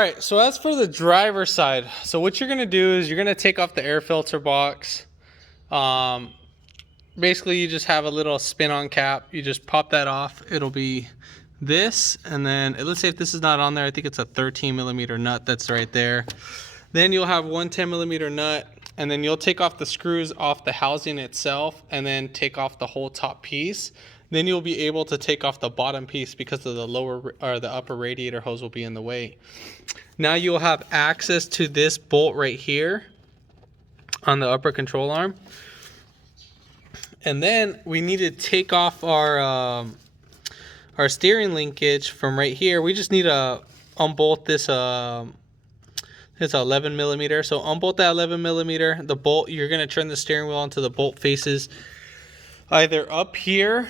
All right, so as for the driver's side, so what you're gonna do is you're gonna take off the air filter box. Um, Basically, you just have a little spin-on cap. You just pop that off. It'll be this, and then let's say if this is not on there, I think it's a 13 millimeter nut that's right there. Then you'll have one 10 millimeter nut, and then you'll take off the screws off the housing itself, and then take off the whole top piece. Then you'll be able to take off the bottom piece because of the lower or the upper radiator hose will be in the way. Now you'll have access to this bolt right here on the upper control arm. And then we need to take off our steering linkage from right here. We just need to unbolt this. It's 11 millimeter. So unbolt that 11 millimeter. The bolt, you're gonna turn the steering wheel onto the bolt faces either up here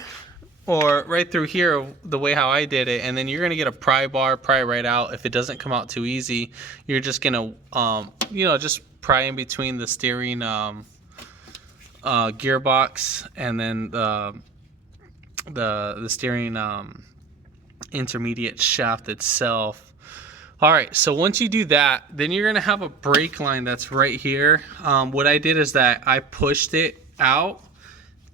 or right through here, the way how I did it. And then you're gonna get a pry bar, pry right out. If it doesn't come out too easy, you're just gonna just pry in between the steering gearbox and then the steering intermediate shaft itself. All right, so once you do that, then you're gonna have a brake line that's right here. What I did is that I pushed it out,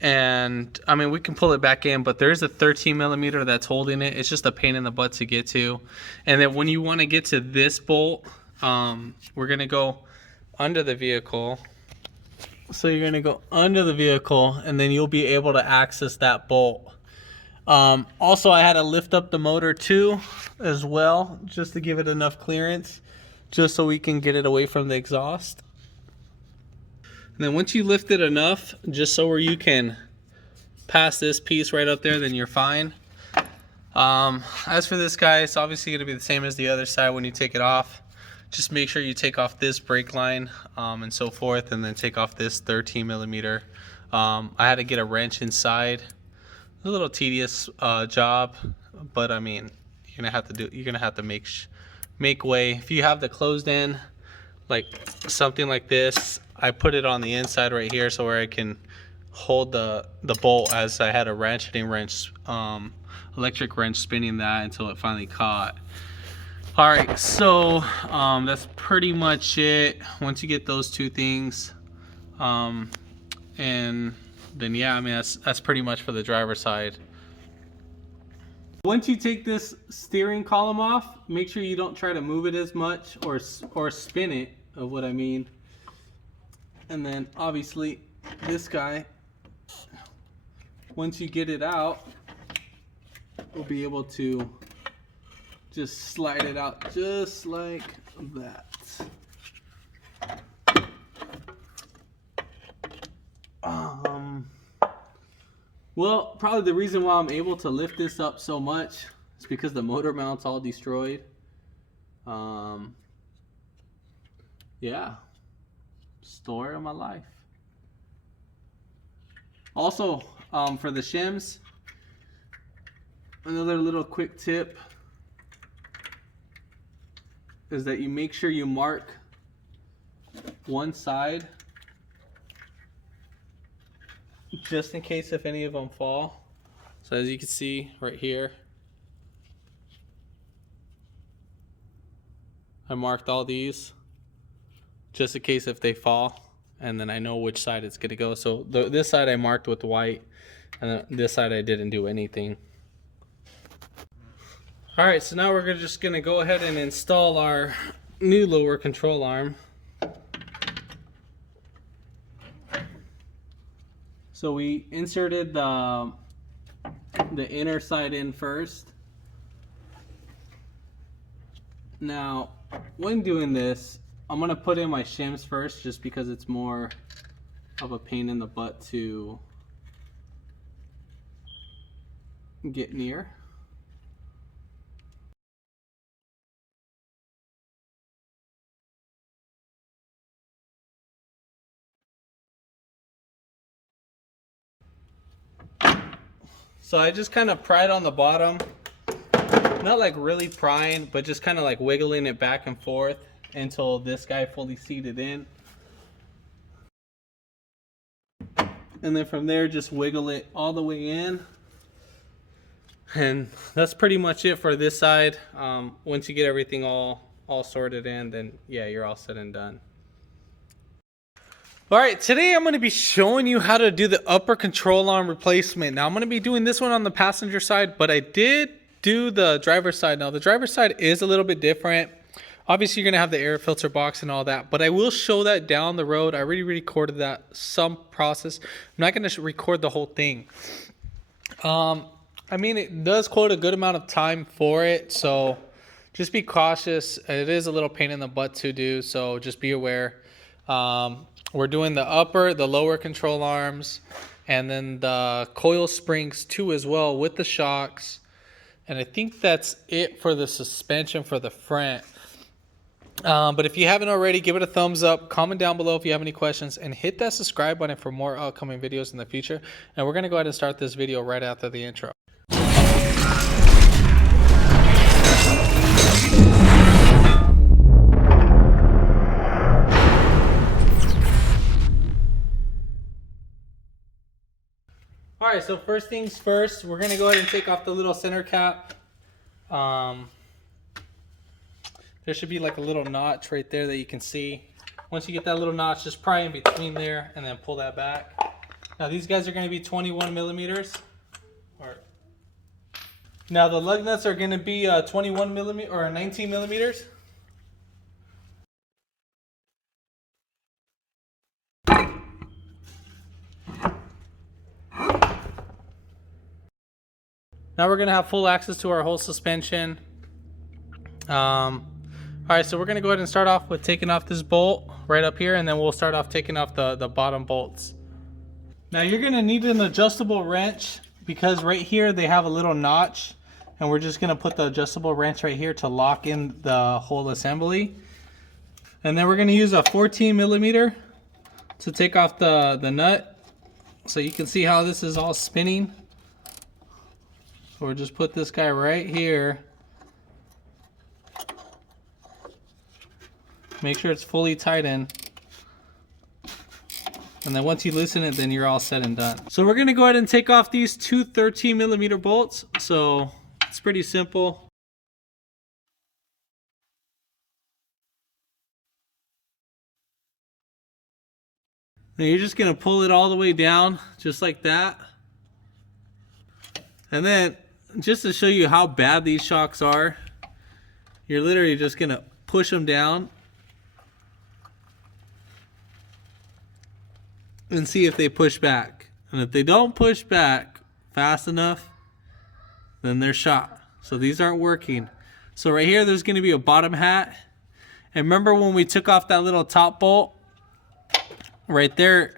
and I mean we can pull it back in, but there's a 13 millimeter that's holding it. It's just a pain in the butt to get to. And then when you want to get to this bolt, we're gonna go under the vehicle. So you're gonna go under the vehicle, and then you'll be able to access that bolt. Also, I had to lift up the motor too, as well, just to give it enough clearance, just so we can get it away from the exhaust. And then once you lift it enough, just so where you can pass this piece right up there, then you're fine. As for this guy, it's obviously gonna be the same as the other side when you take it off. Just make sure you take off this brake line and so forth, and then take off this 13 millimeter. I had to get a wrench inside. It's a little tedious job, but I mean, you're gonna have to make way. If you have the closed end, like something like this, I put it on the inside right here, so where I can hold the bolt, as I had a ratcheting wrench, electric wrench, spinning that until it finally caught. All right, so that's pretty much it. Once you get those two things, and then yeah, I mean that's pretty much for the driver's side. Once you take this steering column off, make sure you don't try to move it as much or spin it, of what I mean. And then obviously this guy, once you get it out, we'll be able to just slide it out just like that. Well, probably the reason why I'm able to lift this up so much is because the motor mount's all destroyed. Yeah, story of my life. Also, for the shims, another little quick tip is that you make sure you mark one side, just in case if any of them fall. So as you can see right here, I marked all these just in case if they fall, and then I know which side it's gonna go. So this side I marked with white, and this side I didn't do anything. All right, so now we're just gonna go ahead and install our new lower control arm. So we inserted the inner side in first. Now, when doing this, I'm gonna put in my shims first, just because it's more of a pain in the butt to get near. So I just kind of pried on the bottom, not like really prying, but just kind of like wiggling it back and forth until this guy fully seated in. And then from there, just wiggle it all the way in. And that's pretty much it for this side. Once you get everything all all sorted in, then yeah, you're all said and done. All right, today I'm going to be showing you how to do the upper control arm replacement. Now I'm going to be doing this one on the passenger side, but I did do the driver's side. Now the driver's side is a little bit different. Obviously you're going to have the air filter box and all that, but I will show that down the road. I already recorded that, some process. I'm not going to record the whole thing. I mean, it does quote a good amount of time for it, so just be cautious. It is a little pain in the butt to do, so just be aware. We're doing the upper, the lower control arms, and then the coil springs too as well with the shocks. And I think that's it for the suspension for the front. But if you haven't already, give it a thumbs up, comment down below if you have any questions, and hit that subscribe button for more upcoming videos in the future. And we're going to go ahead and start this video right after the intro. Alright, so first things first, we're going to go ahead and take off the little center cap. There should be like a little notch right there that you can see. Once you get that little notch, just pry in between there and then pull that back. Now these guys are going to be 21 millimeters. Now the lug nuts are going to be 21 millimeter or 19 millimeters. Now we're going to have full access to our whole suspension. Alright, so we're going to go ahead and start off with taking off this bolt right up here, and then we'll start off taking off the bottom bolts. Now you're going to need an adjustable wrench because right here they have a little notch, and we're just going to put the adjustable wrench right here to lock in the whole assembly. And then we're going to use a 14 millimeter to take off the nut, so you can see how this is all spinning. So we'll just put this guy right here. Make sure it's fully tightened. And then once you loosen it, then you're all said and done. So we're gonna go ahead and take off these two 13 millimeter bolts. So it's pretty simple. Then you're just gonna pull it all the way down, just like that. And then, just to show you how bad these shocks are, you're literally just gonna push them down and see if they push back. And if they don't push back fast enough, then they're shot. So these aren't working. So right here, there's gonna be a bottom hat. And remember when we took off that little top bolt? Right there,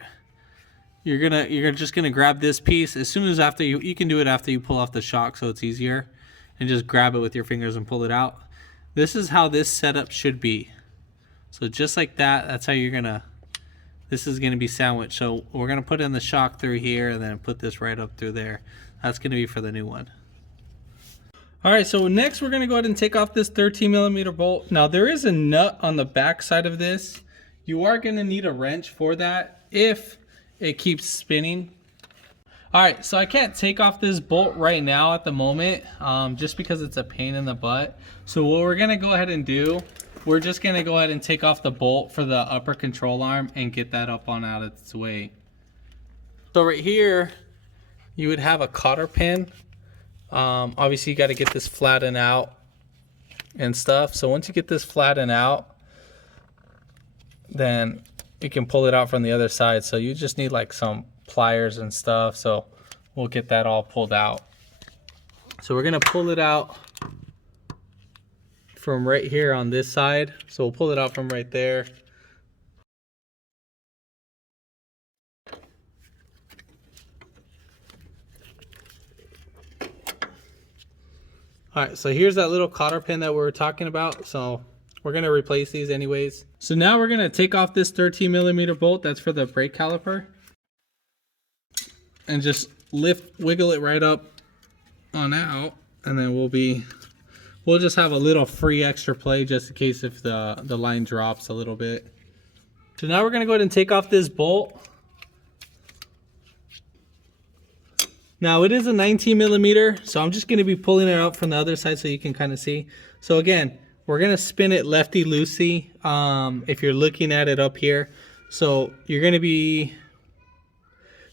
you're just gonna grab this piece as soon as after you can do it after you pull off the shock, so it's easier, and just grab it with your fingers and pull it out. This is how this setup should be. So just like that, that's how this is gonna be sandwiched. So we're gonna put in the shock through here and then put this right up through there. That's gonna be for the new one. All right, so next we're gonna go ahead and take off this 13 millimeter bolt. Now there is a nut on the back side of this. You are gonna need a wrench for that if it keeps spinning. All right, so I can't take off this bolt right now at the moment, just because it's a pain in the butt. So what we're gonna go ahead and do, we're just gonna go ahead and take off the bolt for the upper control arm and get that up on out of its way. So right here, you would have a cotter pin. Obviously you gotta get this flattened out and stuff. So once you get this flattened out, then you can pull it out from the other side. So you just need like some pliers and stuff. So we'll get that all pulled out. So we're gonna pull it out from right here on this side. So we'll pull it out from right there. All right, so here's that little cotter pin that we were talking about. So we're gonna replace these anyways. So now we're gonna take off this 13 millimeter bolt that's for the brake caliper and just wiggle it right up on out, and then we'll just have a little free extra play just in case if the line drops a little bit. So now we're gonna go ahead and take off this bolt. Now it is a 19 millimeter, so I'm just gonna be pulling it out from the other side so you can kind of see. So again, we're gonna spin it lefty loosey. If you're looking at it up here, so you're gonna be,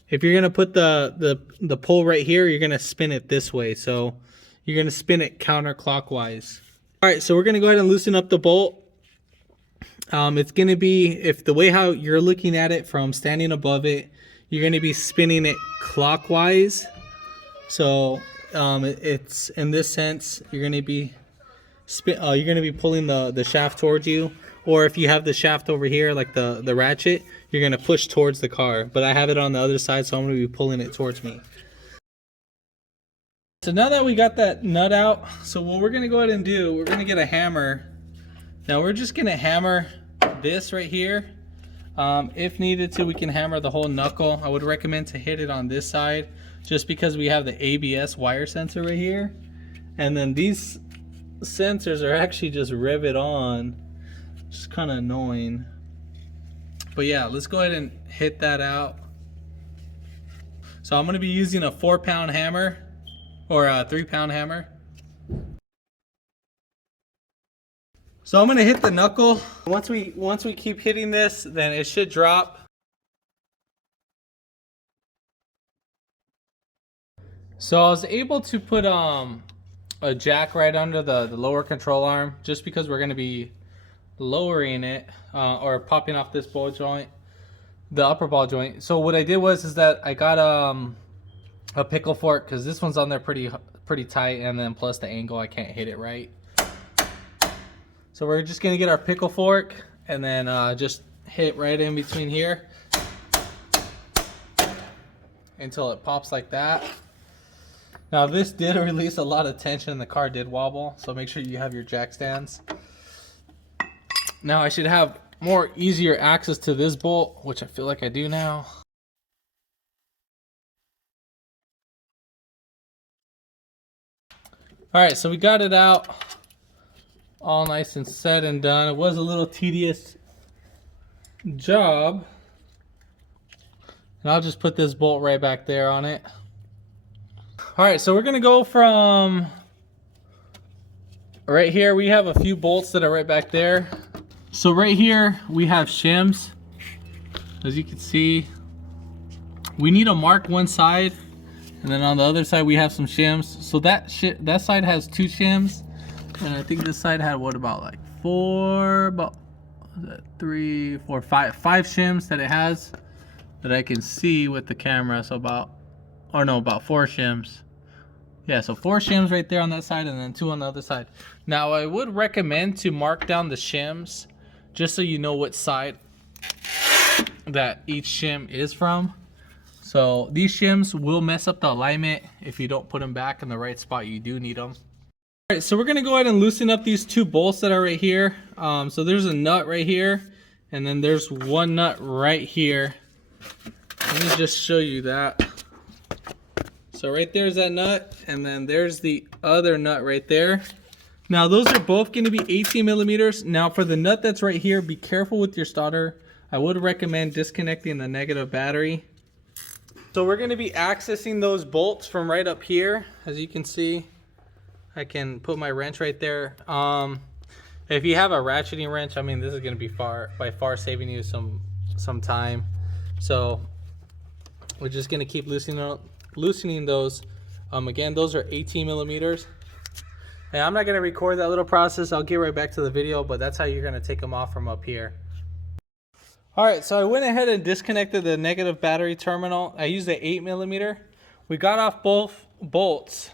if you're gonna put the pole right here, you're gonna spin it this way. So you're gonna spin it counterclockwise. All right, so we're gonna go ahead and loosen up the bolt. It's gonna be, if the way how you're looking at it from standing above it, you're gonna be spinning it clockwise. So it's in this sense, you're gonna be pulling the shaft towards you, or if you have the shaft over here, like the ratchet, you're gonna push towards the car. But I have it on the other side, so I'm gonna be pulling it towards me. So now that we got that nut out, so what we're gonna go ahead and do, we're gonna get a hammer. Now we're just gonna hammer this right here. If needed to, we can hammer the whole knuckle. I would recommend to hit it on this side, just because we have the ABS wire sensor right here. And then these sensors are actually just rivet on, which is kind of annoying. But yeah, let's go ahead and hit that out. So I'm gonna be using a 4-pound hammer, or a 3-pound hammer. So I'm gonna hit the knuckle. Once we keep hitting this, then it should drop. So I was able to put a jack right under the lower control arm, just because we're gonna be lowering it or popping off this ball joint, the upper ball joint. So what I did is that I got a pickle fork, because this one's on there pretty tight, and then plus the angle, I can't hit it right. So we're just gonna get our pickle fork and then just hit right in between here until it pops like that. Now this did release a lot of tension, the car did wobble, so make sure you have your jack stands. Now I should have more easier access to this bolt, which I feel like I do now. All right, so we got it out all nice and said and done. It was a little tedious job. And I'll just put this bolt right back there on it. All right, so we're gonna go from right here. We have a few bolts that are right back there. So right here we have shims. As you can see, we need to mark one side, and then on the other side we have some shims. So that side has 2 shims. And I think this side had what, about like 4, about 3, 4, 5 shims that it has that I can see with the camera. So about 4 shims. Yeah, so 4 shims right there on that side, and then 2 on the other side. Now I would recommend to mark down the shims, just so you know what side that each shim is from. So these shims will mess up the alignment if you don't put them back in the right spot. You do need them. All right, so we're gonna go ahead and loosen up these 2 bolts that are right here. So there's a nut right here, and then there's one nut right here. Let me just show you that. So right there's that nut, and then there's the other nut right there. Now those are both gonna be 18 millimeters. Now for the nut that's right here, be careful with your starter. I would recommend disconnecting the negative battery. So we're gonna be accessing those bolts from right up here. As you can see, I can put my wrench right there. If you have a ratcheting wrench, I mean, this is going to be by far saving you some time. So we're just going to keep loosening those. Again, those are 18 millimeters. And I'm not going to record that little process. I'll get right back to the video, but that's how you're going to take them off from up here. All right, so I went ahead and disconnected the negative battery terminal. I used an 8 millimeter. We got off both bolts.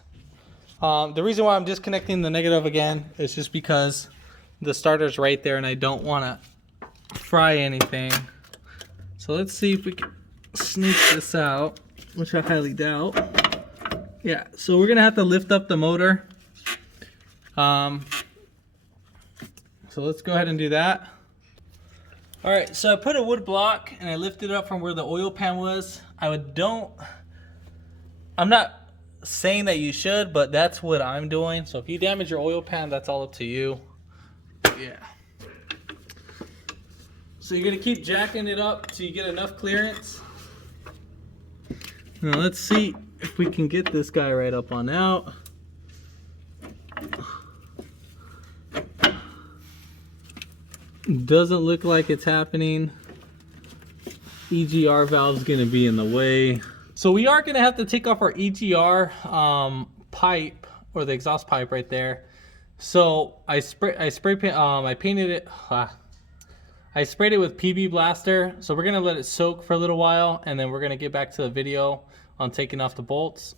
The reason why I'm disconnecting the negative again is just because the starter's right there and I don't want to fry anything. So let's see if we can sneak this out, which I highly doubt. Yeah, so we're gonna have to lift up the motor. So let's go ahead and do that. All right, so I put a wood block and I lifted it up from where the oil pan was. I'm not saying that you should, but that's what I'm doing. So if you damage your oil pan, that's all up to you. Yeah. So you're gonna keep jacking it up till you get enough clearance. Now let's see if we can get this guy right up on out. Doesn't look like it's happening. EGR valve's gonna be in the way. So we are gonna have to take off our EGR pipe, or the exhaust pipe right there. So I painted it. I sprayed it with PB Blaster. So we're gonna let it soak for a little while, and then we're gonna get back to the video on taking off the bolts.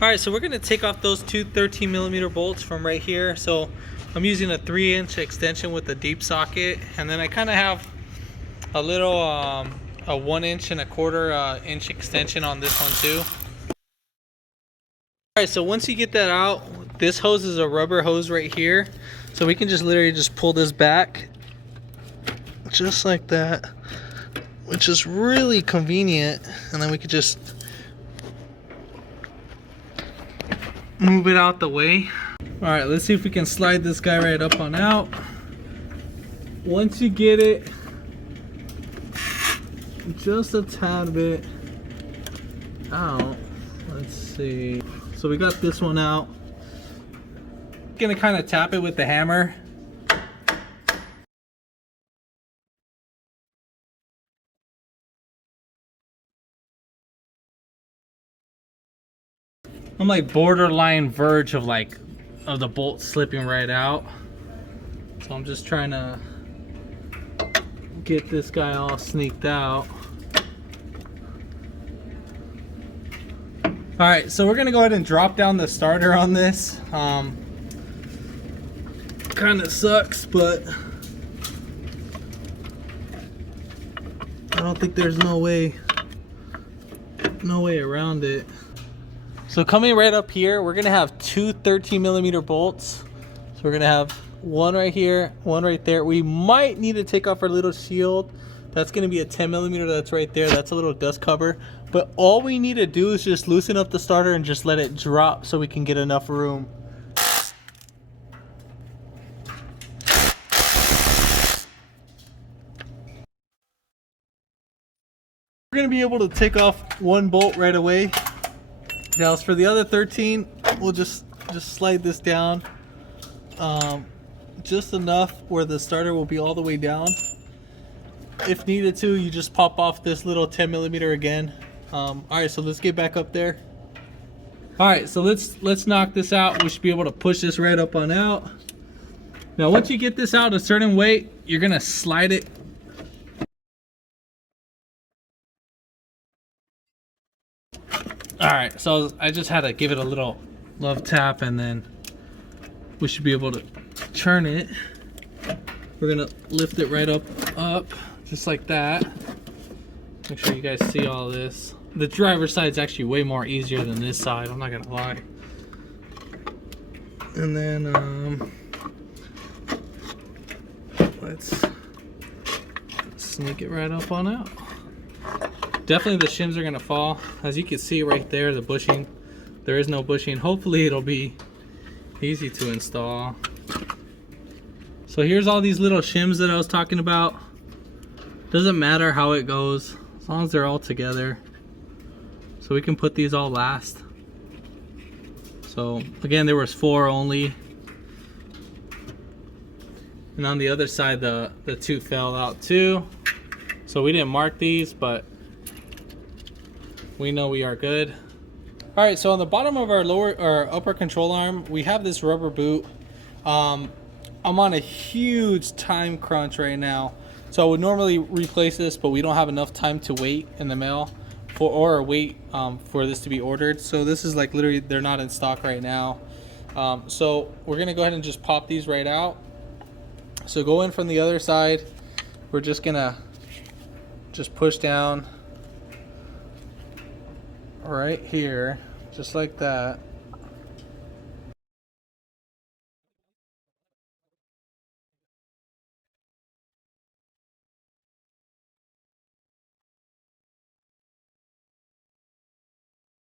All right, so we're gonna take off those two 13mm bolts from right here. So I'm using a 3-inch extension with a deep socket, and then I kind of have a little a 1.25 inch extension on this one too. All right, so once you get that out, this hose is a rubber hose right here, so we can just literally just pull this back just like that, which is really convenient, and then we could just move it out the way. All right, let's see if we can slide this guy right up on out. Once you get it just a tad bit out, let's see. So we got this one out. Gonna kind of tap it with the hammer. I'm like borderline verge of the bolt slipping right out. So I'm just trying to get this guy all sneaked out. All right, so we're gonna go ahead and drop down the starter on this. Kind of sucks, but I don't think there's no way around it. So coming right up here, we're gonna have two 13mm bolts. So we're gonna have one right here, one right there. We might need to take off our little shield. That's gonna be a 10mm that's right there. That's a little dust cover. But all we need to do is just loosen up the starter and just let it drop so we can get enough room. We're gonna be able to take off one bolt right away. Now as for the other 13, we'll just slide this down just enough where the starter will be all the way down. If needed to, you just pop off this little 10mm again. All right, so let's get back up there. All right, so let's knock this out. We should be able to push this right up on out. Now once you get this out a certain weight, you're gonna slide it. All right, so I just had to give it a little love tap, and then we should be able to turn it. We're gonna lift it right up, just like that. Make sure you guys see all this. The driver's side is actually way more easier than this side, I'm not gonna lie. And then let's sneak it right up on out. Definitely the shims are gonna fall. As you can see right there, the bushing, there is no bushing. Hopefully it'll be easy to install. So here's all these little shims that I was talking about. Doesn't matter how it goes, as long as they're all together. So we can put these all last. So again, there was 4 only. And on the other side, the 2 fell out too. So we didn't mark these, but we know we are good. All right, so on the bottom of our upper control arm, we have this rubber boot. I'm on a huge time crunch right now. So I would normally replace this, but we don't have enough time to wait in the mail for this to be ordered. So this is like literally, they're not in stock right now. So we're gonna go ahead and just pop these right out. So go in from the other side. We're just gonna push down right here, just like that.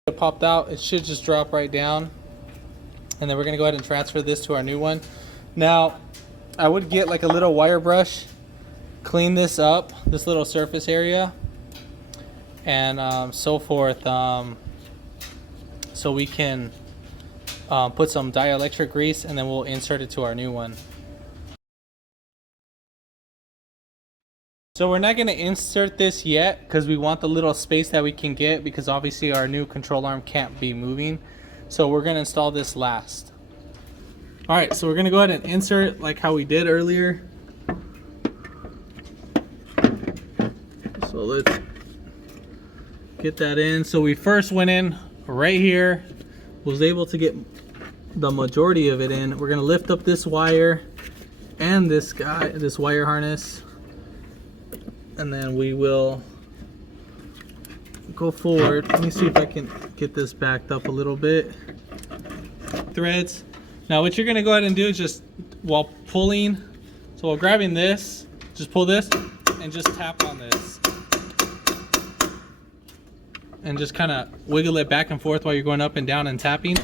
It popped out, it should just drop right down. And then we're gonna go ahead and transfer this to our new one. Now, I would get like a little wire brush, clean this up, this little surface area, and so forth, so we can put some dielectric grease, and then we'll insert it to our new one. So we're not going to insert this yet because we want the little space that we can get, because obviously our new control arm can't be moving. So we're going to install this last. All right, so we're going to go ahead and insert like how we did earlier. So let's get that in. So we first went in right here, was able to get the majority of it in. We're going to lift up this wire and this wire harness. And then we will go forward. Let me see if I can get this backed up a little bit. Threads. Now what you're gonna go ahead and do is just, while pulling, so while grabbing this, just pull this and just tap on this. And just kind of wiggle it back and forth while you're going up and down and tapping.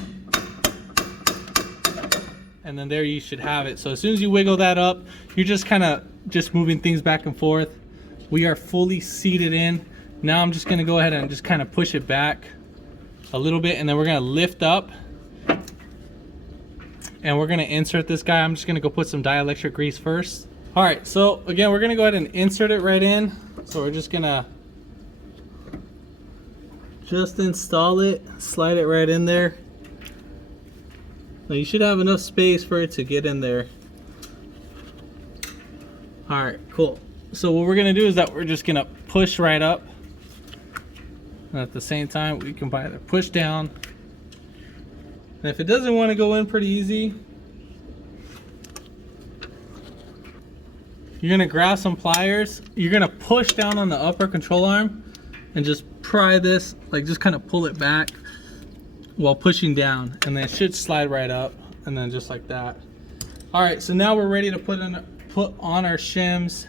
And then there you should have it. So as soon as you wiggle that up, you're just kind of just moving things back and forth. We are fully seated in. Now I'm just gonna go ahead and just kind of push it back a little bit, and then we're gonna lift up and we're gonna insert this guy. I'm just gonna go put some dielectric grease first. All right, so again, we're gonna go ahead and insert it right in. So we're just gonna install it, slide it right in there. Now you should have enough space for it to get in there. All right, cool. So what we're gonna do is that we're just gonna push right up, and at the same time we can either push down, and if it doesn't want to go in pretty easy, you're gonna grab some pliers, you're gonna push down on the upper control arm and just pry this, like just kind of pull it back while pushing down, and then it should slide right up, and then just like that. All right, so now we're ready to put on our shims.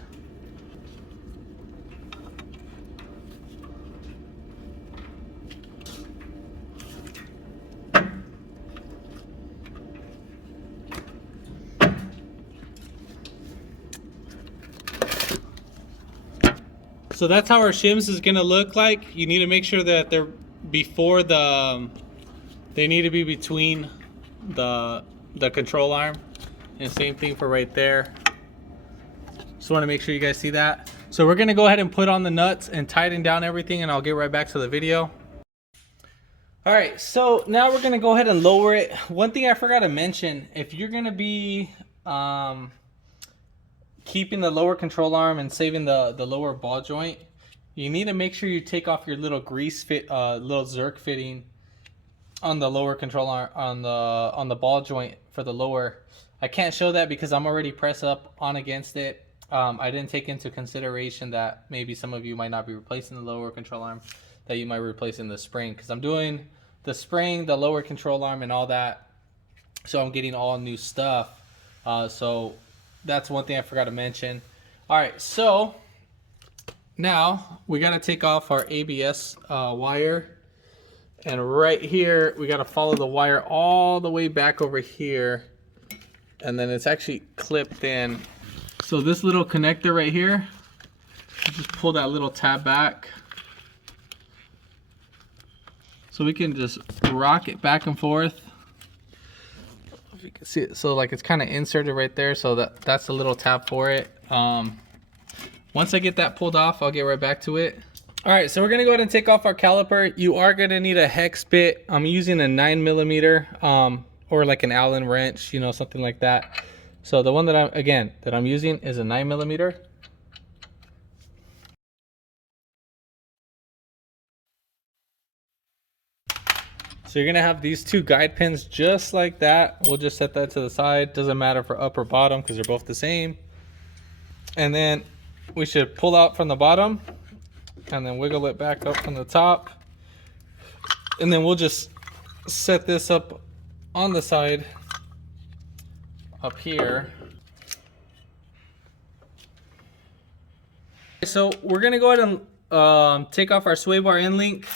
So that's how our shims is gonna look like. You need to make sure that they're before they need to be between the control arm, and same thing for right there. Just want to make sure you guys see that. So we're gonna go ahead and put on the nuts and tighten down everything, and I'll get right back to the video. All right, so now we're gonna go ahead and lower it. One thing I forgot to mention, if you're gonna be keeping the lower control arm and saving the lower ball joint, you need to make sure you take off your little grease fit, little Zerk fitting on the lower control arm, on the ball joint for the lower. I can't show that because I'm already pressed up on against it. I didn't take into consideration that maybe some of you might not be replacing the lower control arm, that you might be replacing the spring, because I'm doing the spring, the lower control arm, and all that. So I'm getting all new stuff. So that's one thing I forgot to mention. All right, so now we got to take off our ABS wire, and right here we got to follow the wire all the way back over here, and then it's actually clipped in. So this little connector right here, just pull that little tab back, so we can just rock it back and forth. If you can see it, so like it's kind of inserted right there, so that's a little tab for it. Once I get that pulled off, I'll get right back to it. All right, so we're gonna go ahead and take off our caliper. You are gonna need a hex bit. I'm using a 9mm, or like an Allen wrench, you know, something like that. So the one that I'm using is a 9mm. So you're gonna have these two guide pins just like that. We'll just set that to the side. Doesn't matter for up or bottom because they're both the same. And then we should pull out from the bottom and then wiggle it back up from the top. And then we'll just set this up on the side up here. So we're gonna go ahead and take off our sway bar end link.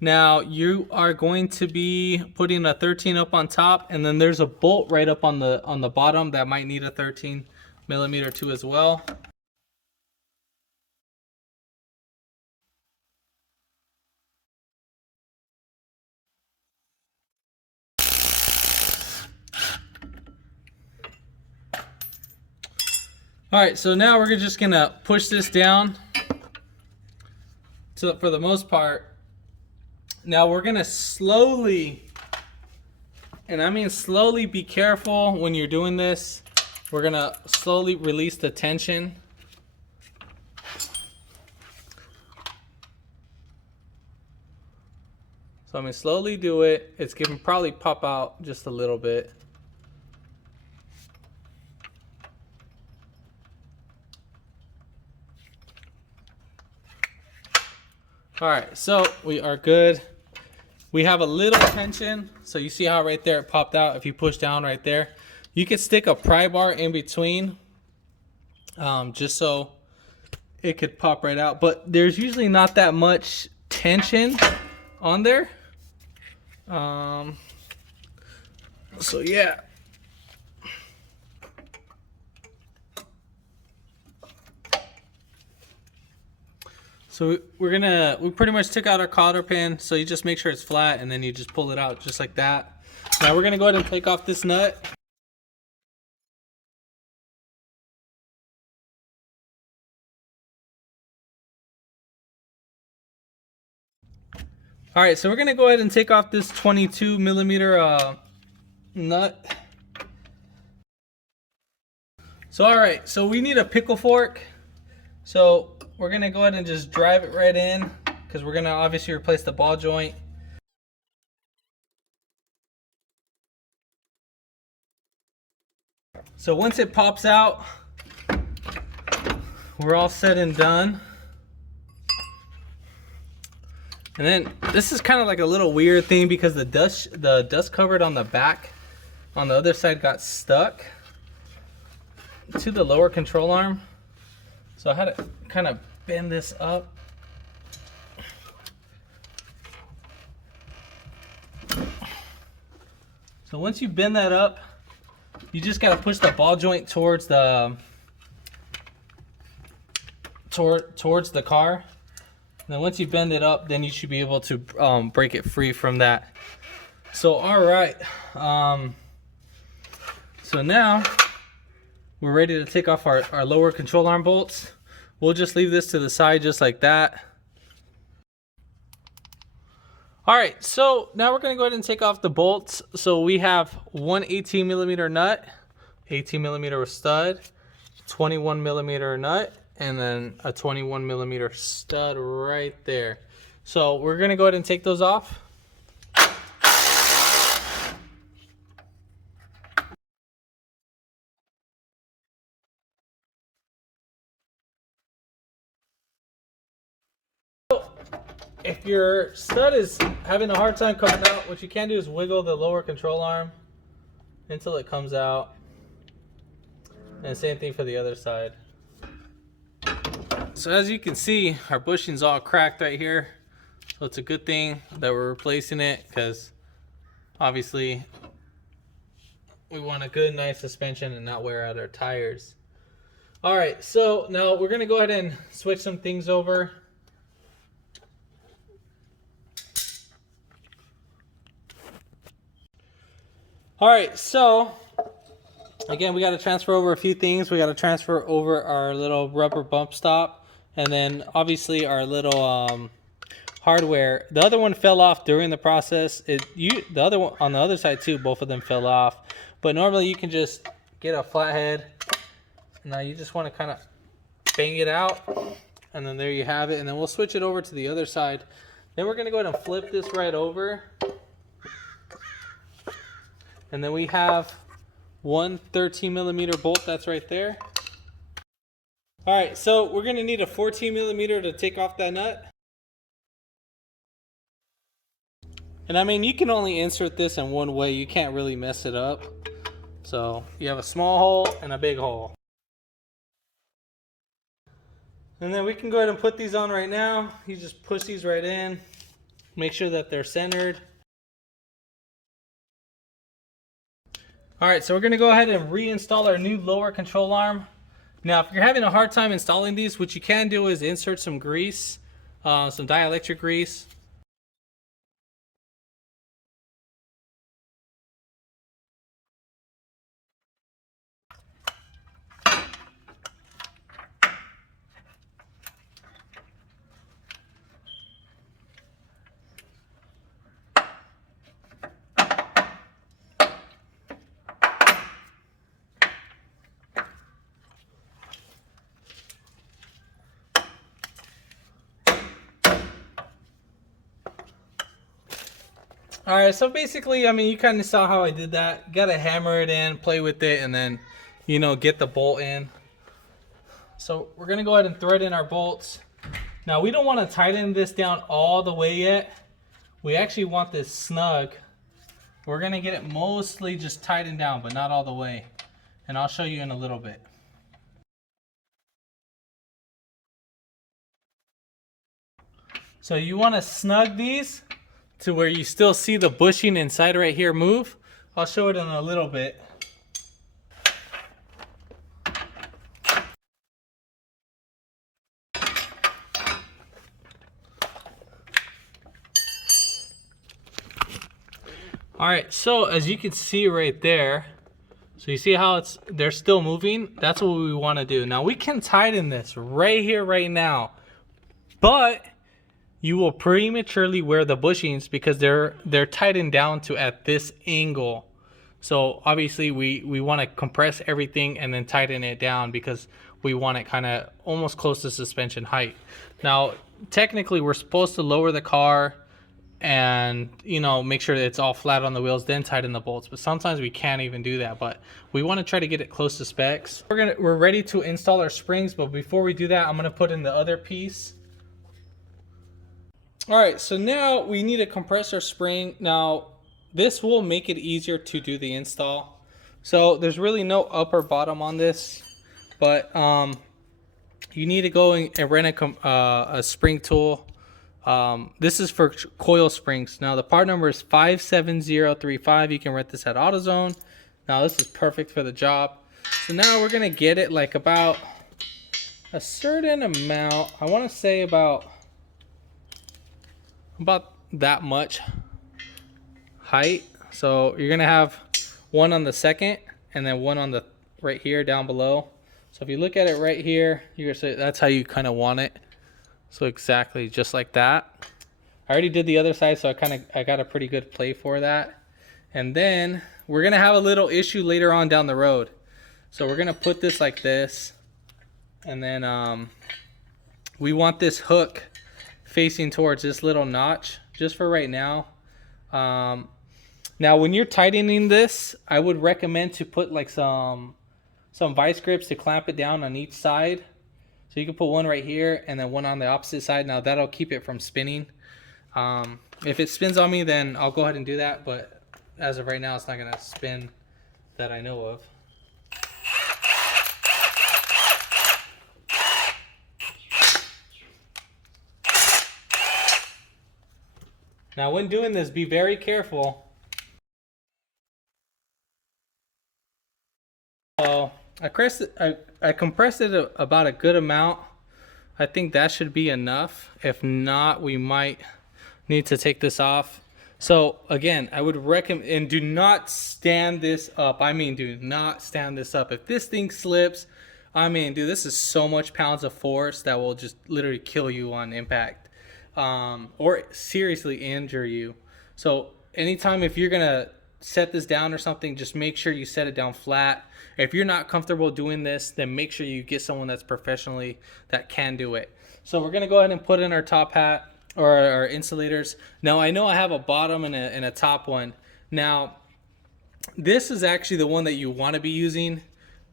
Now you are going to be putting a 13 up on top, and then there's a bolt right up on the bottom that might need a 13mm too as well. All right, so now we're just gonna push this down for the most part. Now we're gonna slowly, and I mean slowly, be careful when you're doing this. We're gonna slowly release the tension. So I'm gonna slowly do it. It's gonna probably pop out just a little bit. All right, so we are good. We have a little tension. So you see how right there it popped out. If you push down right there, you could stick a pry bar in between, just so it could pop right out. But there's usually not that much tension on there. So yeah. So we pretty much took out our cotter pin. So you just make sure it's flat and then you just pull it out just like that. Now we're gonna go ahead and take off this nut. All right, so we're gonna go ahead and take off this 22 millimeter nut. So all right, so we need a pickle fork. So we're gonna go ahead and just drive it right in, because we're gonna obviously replace the ball joint. So once it pops out, we're all set and done. And then this is kind of like a little weird thing because the dust covered on the back on the other side got stuck to the lower control arm. So I had to kind of bend this up. So once you bend that up, you just got to push the ball joint towards the towards the car. And then once you bend it up, then you should be able to break it free from that. So all right, so now we're ready to take off our lower control arm bolts. We'll just leave this to the side just like that. All right, so now we're gonna go ahead and take off the bolts. So we have one 18 millimeter nut, 18 millimeter stud, 21 millimeter nut, and then a 21 millimeter stud right there. So we're gonna go ahead and take those off. If your stud is having a hard time coming out, what you can do is wiggle the lower control arm until it comes out. And same thing for the other side. So as you can see, our bushing's all cracked right here. So it's a good thing that we're replacing it, because obviously we want a good, nice suspension and not wear out our tires. All right, so now we're gonna go ahead and switch some things over. All right, so again, we got to transfer over a few things. We got to transfer over our little rubber bump stop, and then obviously our little hardware. The other one fell off during the process. The other one on the other side too, both of them fell off. But normally you can just get a flathead. Now you just want to kind of bang it out, and then there you have it. And then we'll switch it over to the other side. Then we're gonna go ahead and flip this right over. And then we have one 13 millimeter bolt that's right there. All right, so we're gonna need a 14 millimeter to take off that nut. And I mean, you can only insert this in one way. You can't really mess it up. So you have a small hole and a big hole. And then we can go ahead and put these on right now. You just push these right in. Make sure that they're centered. All right, so we're gonna go ahead and reinstall our new lower control arm. Now, if you're having a hard time installing these, what you can do is insert some grease, some dielectric grease. All right, so basically, I mean, you kind of saw how I did that. You gotta hammer it in, play with it, and then, you know, get the bolt in. So we're gonna go ahead and thread in our bolts. Now we don't want to tighten this down all the way yet. We actually want this snug. We're gonna get it mostly just tightened down, but not all the way. And I'll show you in a little bit. So you want to snug these to where you still see the bushing inside right here move. I'll show it in a little bit. All right, so as you can see right there, so you see how they're still moving? That's what we want to do. Now we can tighten this right here, right now, but you will prematurely wear the bushings because they're tightened down to at this angle. So obviously we want to compress everything and then tighten it down because we want it kind of almost close to suspension height. Now technically we're supposed to lower the car and, you know, make sure that it's all flat on the wheels, then tighten the bolts, but sometimes we can't even do that. But we want to try to get it close to specs. We're ready to install our springs, but before we do that, I'm going to put in the other piece. All right, so now we need a compressor spring. Now this will make it easier to do the install. So there's really no up or bottom on this, but you need to go and rent a spring tool. This is for coil springs. Now the part number is 57035. You can rent this at AutoZone. Now this is perfect for the job. So now we're gonna get it like about a certain amount. I want to say about that much height. So you're gonna have one on the second and then one on the right here down below. So if you look at it right here, you're gonna say that's how you kind of want it. So exactly just like that. I already did the other side, so I got a pretty good play for that. And then we're gonna have a little issue later on down the road. So we're gonna put this like this, and then we want this hook facing towards this little notch just for right now. Now when you're tightening this, I would recommend to put like some vice grips to clamp it down on each side. So you can put one right here and then one on the opposite side. Now that'll keep it from spinning. If it spins on me, then I'll go ahead and do that, but as of right now, it's not gonna spin that I know of. Now when doing this, be very careful. So I compressed it about a good amount. I think that should be enough. If not, we might need to take this off. So again, I would recommend, and do not stand this up. I mean, do not stand this up. If this thing slips, I mean, dude, this is so much pounds of force that will just literally kill you on impact. Or seriously injure you. So anytime if you're gonna set this down or something, just make sure you set it down flat. If you're not comfortable doing this, then make sure you get someone that's professionally that can do it. So we're gonna go ahead and put in our top hat or our insulators. Now I know I have a bottom and a top one. Now this is actually the one that you want to be using.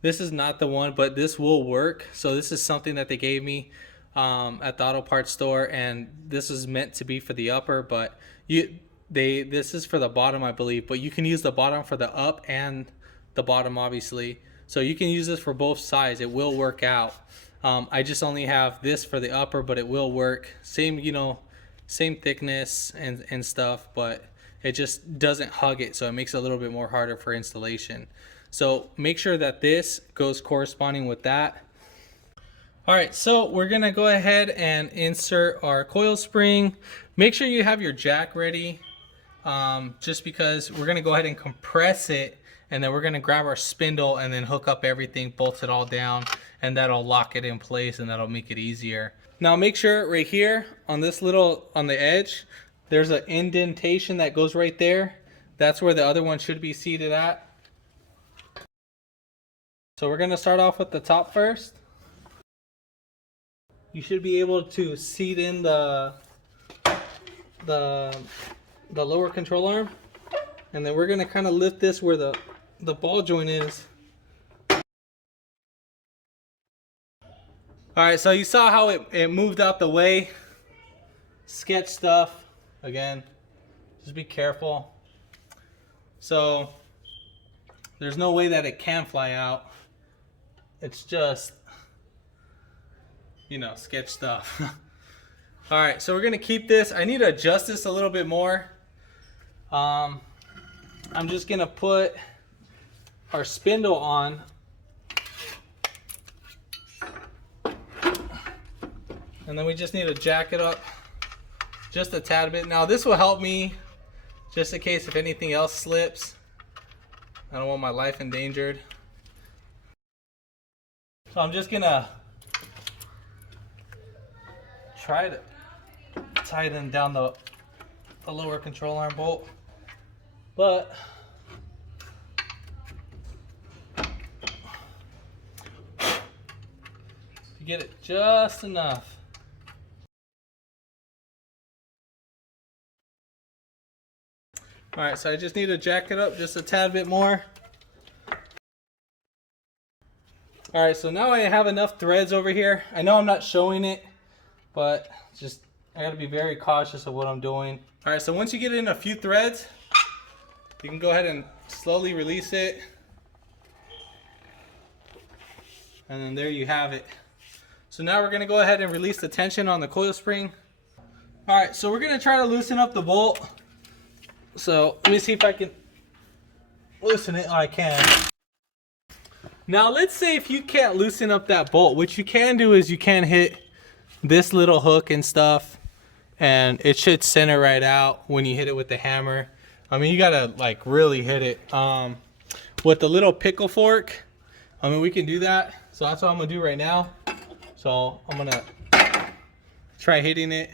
This is not the one, but this will work. So this is something that they gave me at the auto parts store, and this is meant to be for the upper, but this is for the bottom, I believe, but you can use the bottom for the up and the bottom, obviously. So you can use this for both sides. It will work out. I just only have this for the upper, but it will work. Same, you know, same thickness and stuff, but it just doesn't hug it, so it makes it a little bit more harder for installation. So make sure that this goes corresponding with that. All right, so we're gonna go ahead and insert our coil spring. Make sure you have your jack ready, just because we're gonna go ahead and compress it, and then we're gonna grab our spindle and then hook up everything, bolt it all down, and that'll lock it in place and that'll make it easier. Now make sure right here on this little, on the edge, there's an indentation that goes right there. That's where the other one should be seated at. So we're gonna start off with the top first. You should be able to seat in the the lower control arm, and then we're gonna kind of lift this where the ball joint is. All right, so you saw how it moved out the way. Sketch stuff. Again, just be careful. So there's no way that it can fly out. It's just, you know, sketch stuff. All right, so we're gonna keep this. I need to adjust this a little bit more. I'm just gonna put our spindle on. And then we just need to jack it up just a tad bit. Now this will help me just in case if anything else slips. I don't want my life endangered. So I'm just gonna try to tighten down the lower control arm bolt. But you get it just enough. All right, so I just need to jack it up just a tad bit more. All right, so now I have enough threads over here. I know I'm not showing it, but just I gotta be very cautious of what I'm doing. All right, so once you get in a few threads, you can go ahead and slowly release it. And then there you have it. So now we're gonna go ahead and release the tension on the coil spring. All right, so we're gonna try to loosen up the bolt. So let me see if I can loosen it. Oh, I can. Now let's say if you can't loosen up that bolt, what you can do is you can hit this little hook and stuff, and it should center right out when you hit it with the hammer. I mean, you gotta like really hit it. With the little pickle fork, I mean, we can do that. So that's what I'm gonna do right now. So I'm gonna try hitting it.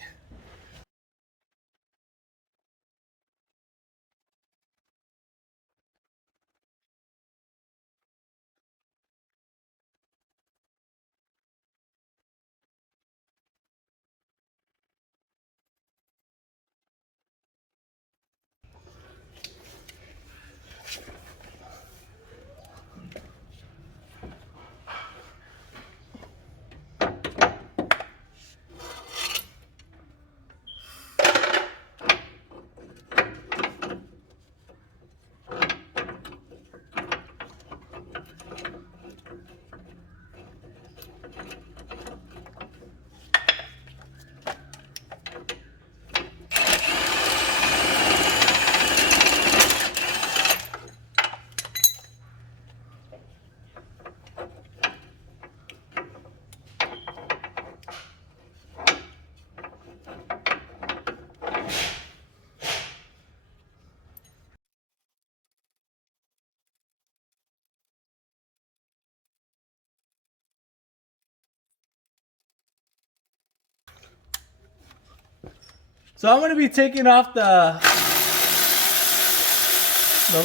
So I'm gonna be taking off the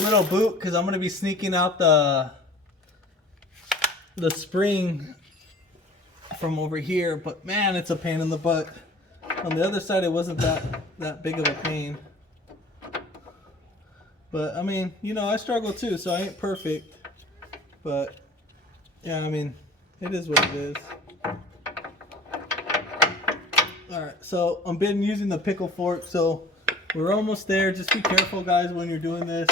little boot because I'm gonna be sneaking out the spring from over here. But man, it's a pain in the butt. On the other side, it wasn't that big of a pain. But I mean, you know, I struggle too, so I ain't perfect. But yeah, I mean, it is what it is. Alright, so I've been using the pickle fork, so we're almost there. Just be careful, guys, when you're doing this.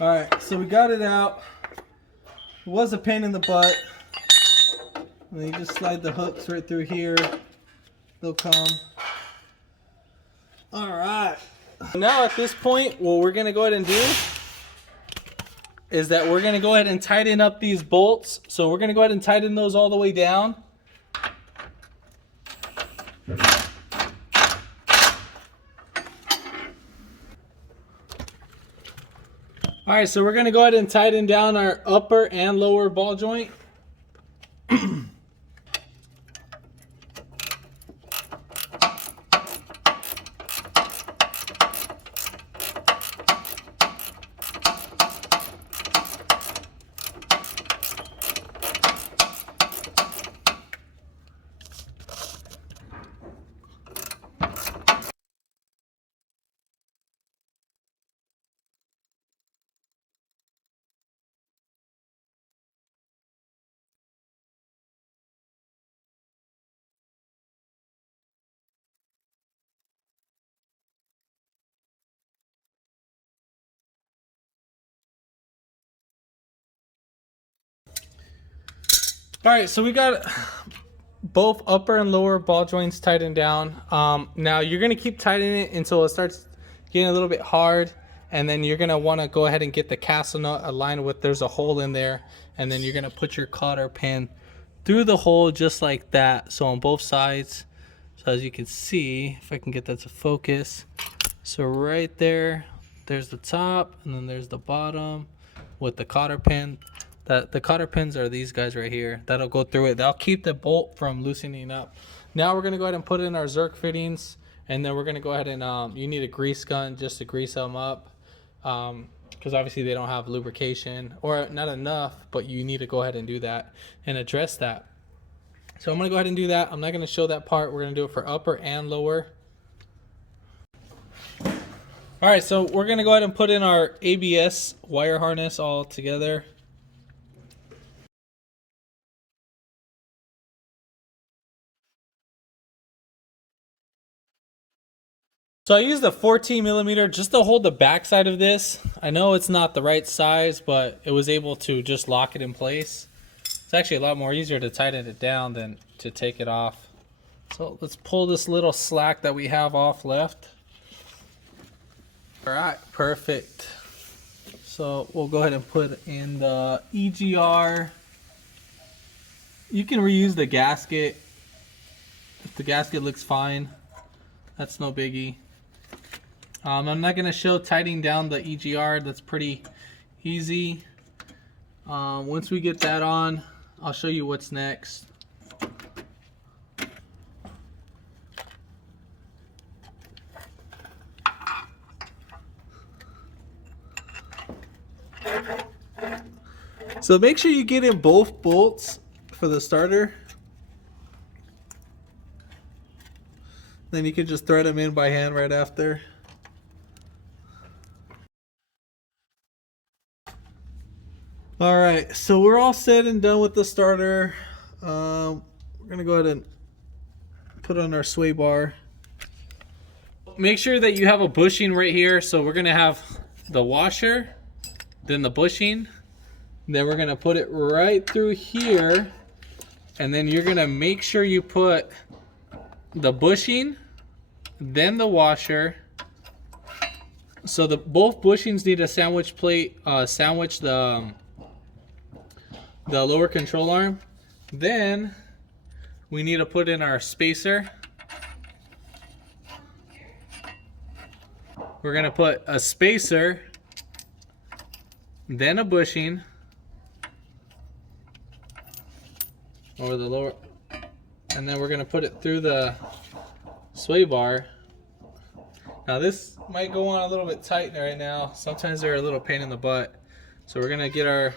Alright, so we got it out. It was a pain in the butt. And then you just slide the hooks right through here. They'll come. Alright. Now at this point, what we're going to go ahead and do is that we're going to go ahead and tighten up these bolts. So we're going to go ahead and tighten those all the way down. Alright, so we're going to go ahead and tighten down our upper and lower ball joint. All right, so we got both upper and lower ball joints tightened down. Now you're gonna keep tightening it until it starts getting a little bit hard, and then you're gonna want to go ahead and get the castle nut aligned with. There's a hole in there, and then you're gonna put your cotter pin through the hole just like that. So on both sides. So as you can see, if I can get that to focus, so right there, there's the top, and then there's the bottom with the cotter pin. The cotter pins are these guys right here. That'll go through it. That'll keep the bolt from loosening up. Now we're gonna go ahead and put in our Zerk fittings, and then we're gonna go ahead and you need a grease gun just to grease them up, because obviously they don't have lubrication or not enough. But you need to go ahead and do that and address that. So I'm gonna go ahead and do that. I'm not gonna show that part. We're gonna do it for upper and lower. All right, so we're gonna go ahead and put in our ABS wire harness all together. So I used a 14 millimeter just to hold the back side of this. I know it's not the right size, but it was able to just lock it in place. It's actually a lot more easier to tighten it down than to take it off. So let's pull this little slack that we have off left. All right, perfect. So we'll go ahead and put in the EGR. You can reuse the gasket. If the gasket looks fine, that's no biggie. I'm not going to show tightening down the EGR. That's pretty easy. Once we get that on, I'll show you what's next. So make sure you get in both bolts for the starter. Then you can just thread them in by hand right after. All right, so we're all set and done with the starter. We're gonna go ahead and put on our sway bar. Make sure that you have a bushing right here. So we're gonna have the washer, then the bushing, then we're gonna put it right through here, and then you're gonna make sure you put the bushing, then the washer. So both bushings need a sandwich plate, sandwich the lower control arm. Then we need to put in our spacer. We're gonna put a spacer, then a bushing over the lower, and then we're gonna put it through the sway bar. Now this might go on a little bit tight right now. Sometimes they're a little pain in the butt. So we're gonna get our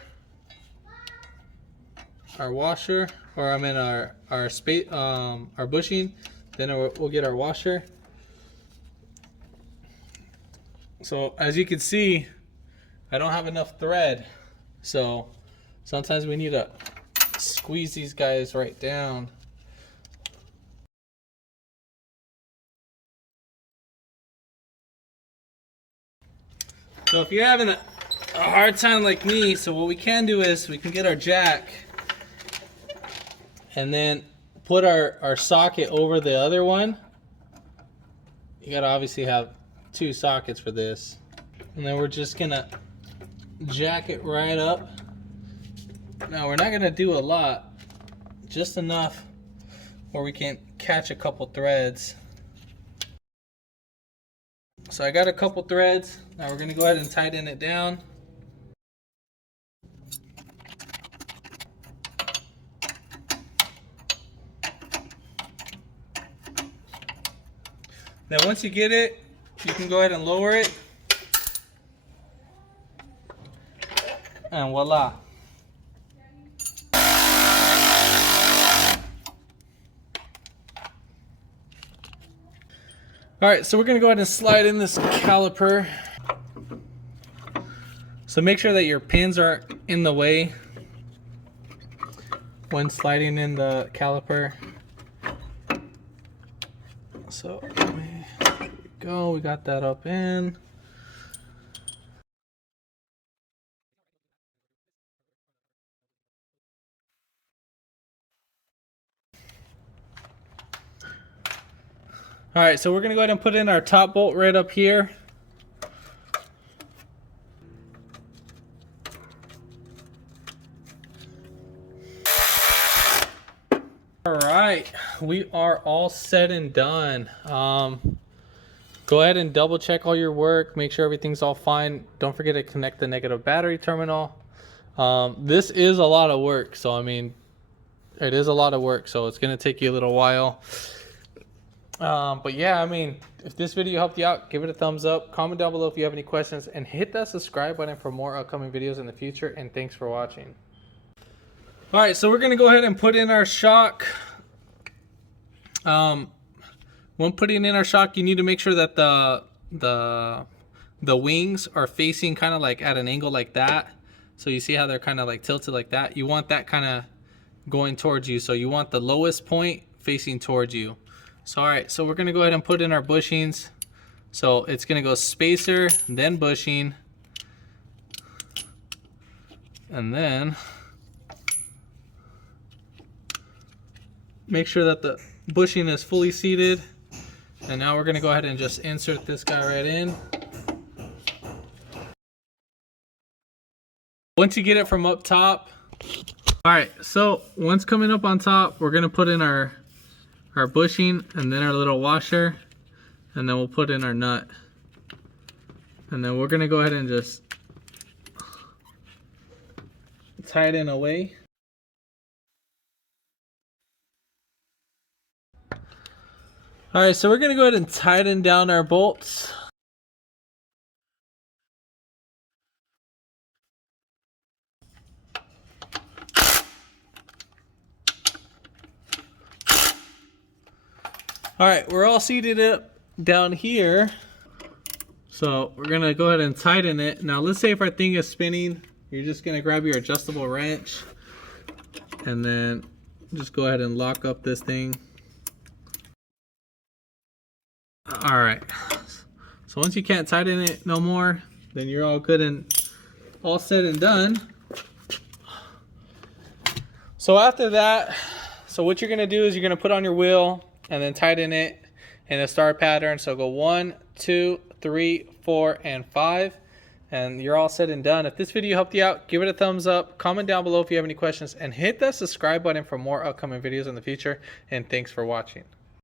washer, or I mean our bushing, then we'll get our washer. So as you can see, I don't have enough thread, so sometimes we need to squeeze these guys right down. So if you're having a hard time like me, so what we can do is we can get our jack and then put our socket over the other one. You gotta obviously have 2 sockets for this. And then we're just gonna jack it right up. Now we're not gonna do a lot, just enough where we can catch a couple threads. So I got a couple threads. Now we're gonna go ahead and tighten it down. Now once you get it, you can go ahead and lower it. And voila. All right, so we're gonna go ahead and slide in this caliper. So make sure that your pins are in the way when sliding in the caliper. So there we go, we got that up in. All right, so we're gonna go ahead and put in our top bolt right up here. All right, we are all set and done. Go ahead and double check all your work. Make sure everything's all fine. Don't forget to connect the negative battery terminal. This is a lot of work, so I mean, it is a lot of work, so it's gonna take you a little while. But yeah, I mean, if this video helped you out, give it a thumbs up. Comment down below if you have any questions, and hit that subscribe button for more upcoming videos in the future. And thanks for watching. All right, so we're gonna go ahead and put in our shock. When putting in our shock, you need to make sure that the wings are facing kind of like at an angle like that. So you see how they're kind of like tilted like that. You want that kind of going towards you. So you want the lowest point facing towards you. So all right, so we're gonna go ahead and put in our bushings. So it's gonna go spacer, then bushing, and then make sure that the bushing is fully seated. And now we're gonna go ahead and just insert this guy right in. Once you get it from up top, all right, so once coming up on top, we're gonna put in our bushing and then our little washer, and then we'll put in our nut. And then we're gonna go ahead and just tie it in away. All right, so we're gonna go ahead and tighten down our bolts. All right, we're all seated up down here. So we're gonna go ahead and tighten it. Now let's say if our thing is spinning, you're just gonna grab your adjustable wrench and then just go ahead and lock up this thing. All right, so once you can't tighten it no more, then you're all good and all said and done. So after that, so what you're gonna do is you're gonna put on your wheel and then tighten it in a star pattern. So go 1, 2, 3, 4, and 5, and you're all said and done. If this video helped you out, give it a thumbs up, comment down below if you have any questions, and hit that subscribe button for more upcoming videos in the future. And thanks for watching.